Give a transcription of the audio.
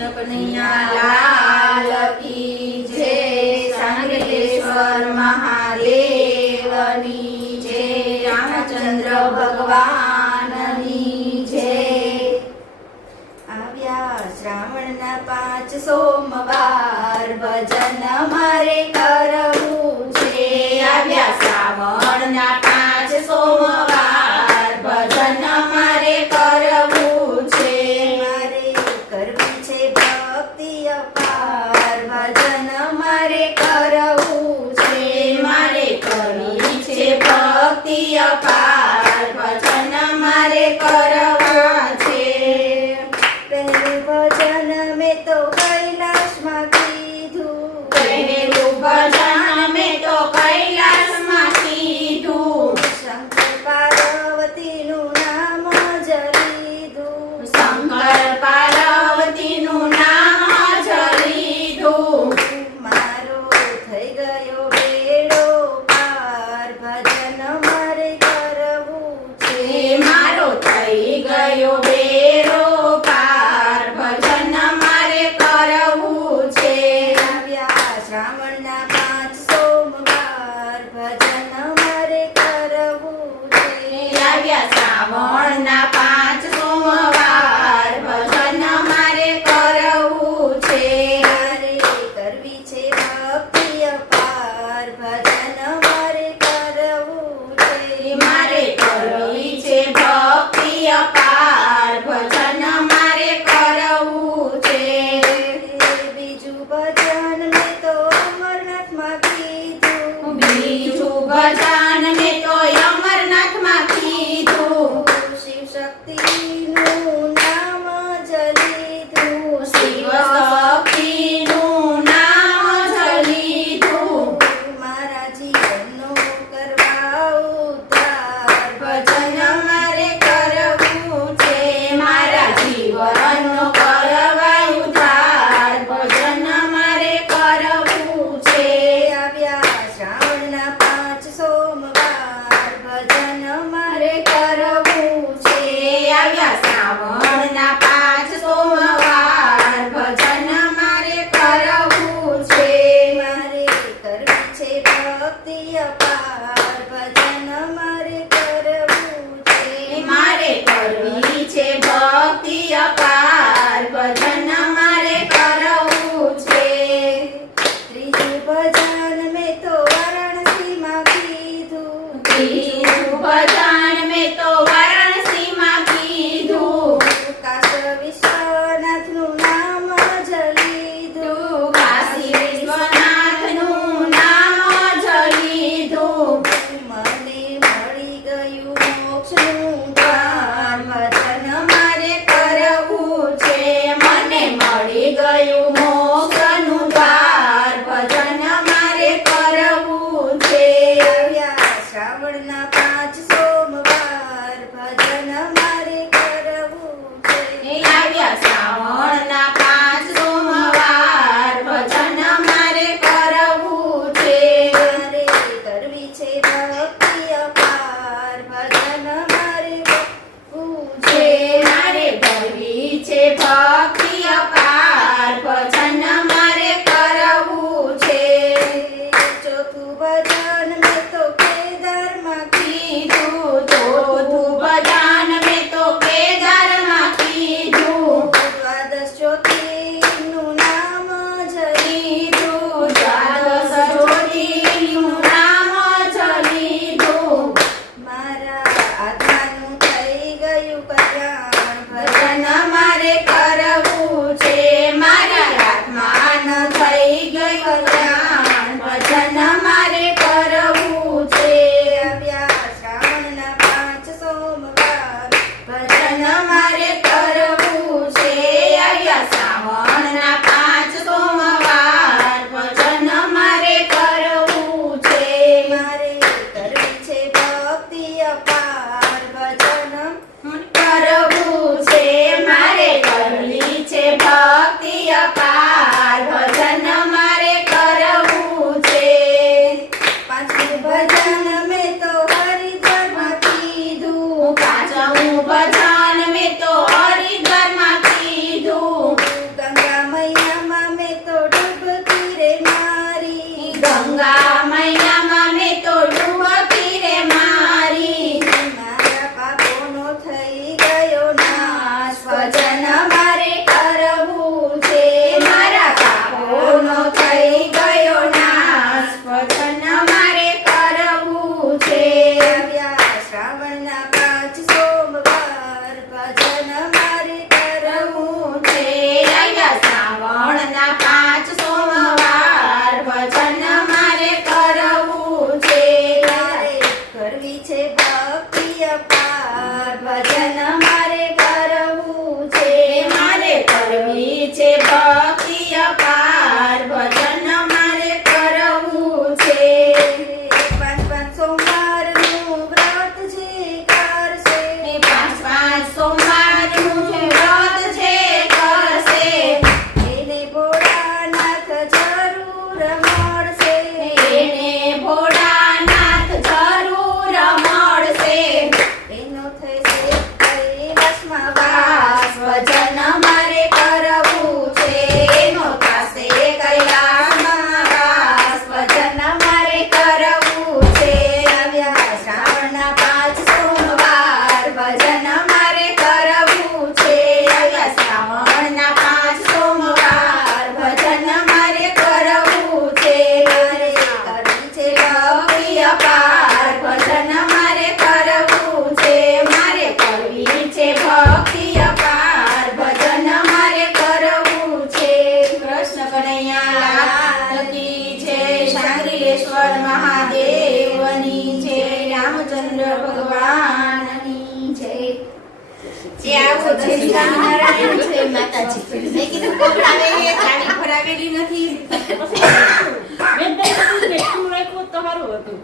કૃષ્ણ કનૈયા લાલ કી જય, સાંગેશ્વર મહાદેવની જય, રામચંદ્ર ભગવાનની જય। આવ્યા શ્રાવણના 5 સોમવાર, ભજન મારે કરવું છે। આવ્યા શ્રાવણના 5 સોમવાર, ભજન મારે કરવું છે। મારે કરવી છે ભક્તિ અપાર, ભજન મારે કરવું છે। મારે કરવી છે ભક્તિ અપાર, ભજન મારે કરવા છે। પહેલું ભજન મેં તો કૈલાસમાં કીધું, પહેલું ભજન મેં તો કૈલાસમાં કીધું। શંકર પાર્વતીનું નામ જ લીધું, શંકર પાર્વતીનું નામ જ લીધું। મારો થઈ ગયો બેડો પાર, ભજન મારે કરવું છે। મારો થઈ ગયો બેડો પાર, ભજન મારે કરવું છે। આવ્યા શ્રાવણના 5 સોમવાર, ભજન મારે કરવું છે। આવ્યા શ્રાવણના 5 સોમવાર, ભજન મારે કરવું છે। મારે કરવી છે ભક્તિ અપાર, ભજન મારે કરવું છે। મારે કરવી છે ભક્તિ અપાર, ભજન મારે કરવું છે। બીજું ભજન મેં તો અમરનાથમાં કીધું, બીજું ભજન મેં તો અમરનાથમાં કીધું। શિવ શક્તિનું નામ જ લીધું, શિવ શક્તિનું નામ જ લીધું। મારા જીવનનો કરવા ઉદ્ધાર, ભજન મારે કરવું છે। મારા જીવનનો કરવા ઉદ્ધાર, ભજન મારે કરવું છે। આવ્યા શ્રાવણના 5 સોમવાર, ભજન મારે કરવું છે। આવ્યા શ્રાવણના 5 સોમવાર, ભજન એ આવો જય સ્વામિનારાયણ છે માતાજી. મેં કીધું કોણ આવે એ ચાવી ભરાવેલી નથી. મેં તને કીધું કે શું રાખ્યું તો સારું હતું.